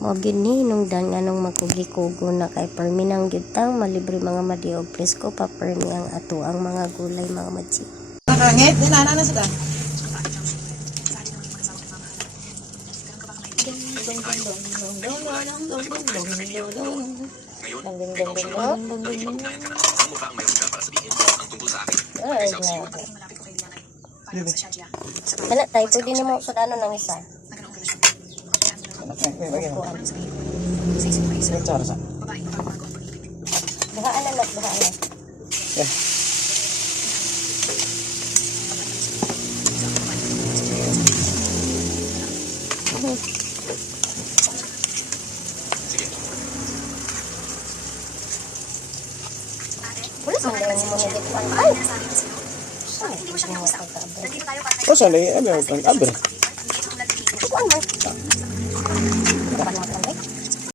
Mo gini nung dan nga nung magkugi-kugo na kay perminang gyud tang malibre mga madiog presko pa permi ang ato ang mga gulay mga madsi. Nakangit, dinana na sila. Wala tayo, pwede na mo sudano ng isa. Duhaan na, duhaan na. Wala sa mga mo na dito. Ay! Kau sana, apa yang abre? Tukuan mo.